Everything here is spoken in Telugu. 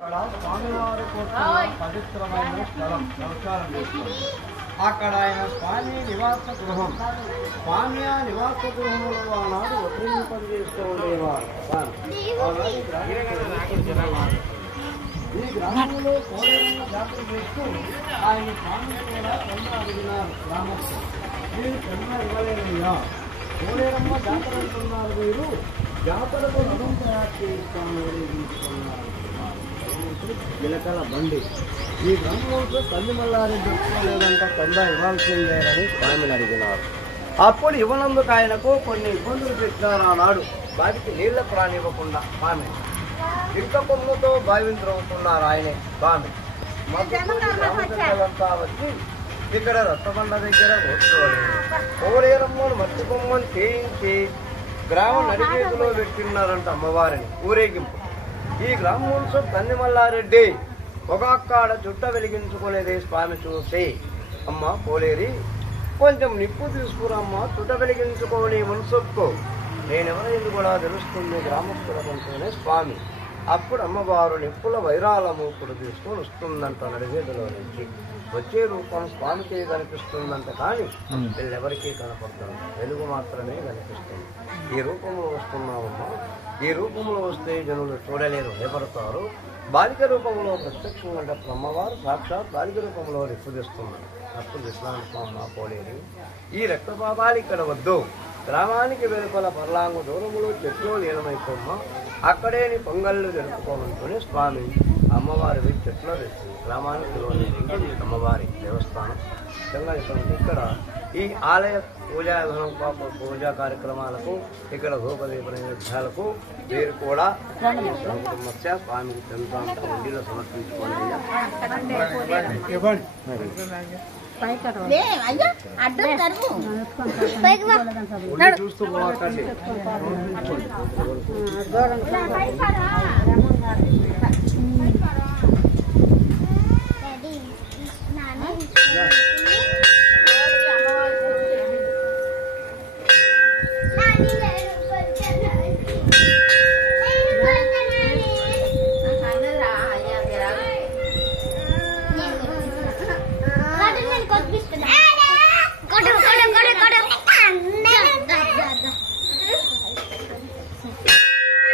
స్వామివారి కోసం పవిత్రమైన స్థలం నమస్కారం చేస్తుంది. అక్కడ ఆయన స్వామి నివాస గృహం. స్వామి ఆ నివాస గృహంలో ఆనాడు ఒత్తిడి పనిచేస్తూ ఉండేవారు. ఈ గ్రామంలో కోడేరమ్మ జాతర చేస్తూ ఆయన స్వామి కూడా కొండ అడిగినారు గ్రామస్తులు. మీరు కొండ ఇవ్వలేదయ్యా, కోడేరమ్మ జాతర అంటున్నారు, మీరు జాతరకు రథం తయారు చేయిస్తాను తీసుకున్నారు. గిలకల బండి ఈ గ్రామంలో తల్లి మల్లారెడ్డి ఒప్పుకోలేదంట, కొండ ఇవ్వాల్సిందేనని స్వామిని అడిగినారు. అప్పుడు ఇవ్వనందుకు ఆయనకు కొన్ని ఇబ్బందులు పెట్టారు. ఆనాడు బావికి నీళ్లకు రానివ్వకుండా స్వామి ఇంత కొమ్ముతో బావిని త్రవ్వుతున్నారు. ఆయనే స్వామి గ్రామంతా వచ్చి ఇక్కడ రత్తబండ దగ్గర కూర్చోలేదు. కోడేరమ్మను మట్టి బొమ్మను చేయించి గ్రామం నడిగేతులో పెట్టిన్నారంట అమ్మవారిని ఊరేగింపు. ఈ గ్రామోత్సవం తల్లి మల్లారెడ్డి ఒక అక్కడ చుట్ట వెలిగించుకునేది స్వామి చూసి, అమ్మ కోలేరి కొంచెం నిప్పు తీసుకురమ్మా, చుట్ట వెలిగించుకోని మనసొక్కు, నేనెవరైంది కూడా తెలుస్తుంది గ్రామస్తులకంటూనే స్వామి. అప్పుడు అమ్మవారు నిప్పుల వైరాలము కూడా తీసుకొని వస్తుందంట నడిగేదిలో నుంచి. వచ్చే రూపం స్వామికి కనిపిస్తుందంట, కానీ వీళ్ళెవరికీ కనపడుతుంది, వెలుగు మాత్రమే కనిపిస్తుంది. ఈ రూపంలో వస్తున్నామమ్మా, ఈ రూపంలో వస్తే జనులు చూడలేరు, భయపడతారు. బాలిక రూపంలో ప్రత్యక్షంగా అమ్మవారు సాక్షాత్ బాలిక రూపంలో రెప్పుదిస్తున్నారు. అప్పుడు ఇస్లాం స్వామి పోలేరు, ఈ రక్తపాతాలు ఇక్కడ వద్దు, గ్రామానికి వెలుపల పర్లాంగు దూరములో చెట్లు లీనమైపోమ్మా, అక్కడే పొంగళ్ళు జరుపుకోమంటూనే స్వామి అమ్మవారి చెట్లు తెచ్చి గ్రామానికి అమ్మవారి దేవస్థానం ఇక్కడ ఈ ఆలయ పూజావిధానం పూజా కార్యక్రమాలకు ఇక్కడ ధూపదీప నైవేద్యాలకు వీరు కూడా మత్స్య స్వామికి చంద్రాంత ఉండిలో సమర్పించుకోవాలి. చూస్తూ పోకండి. Yeah.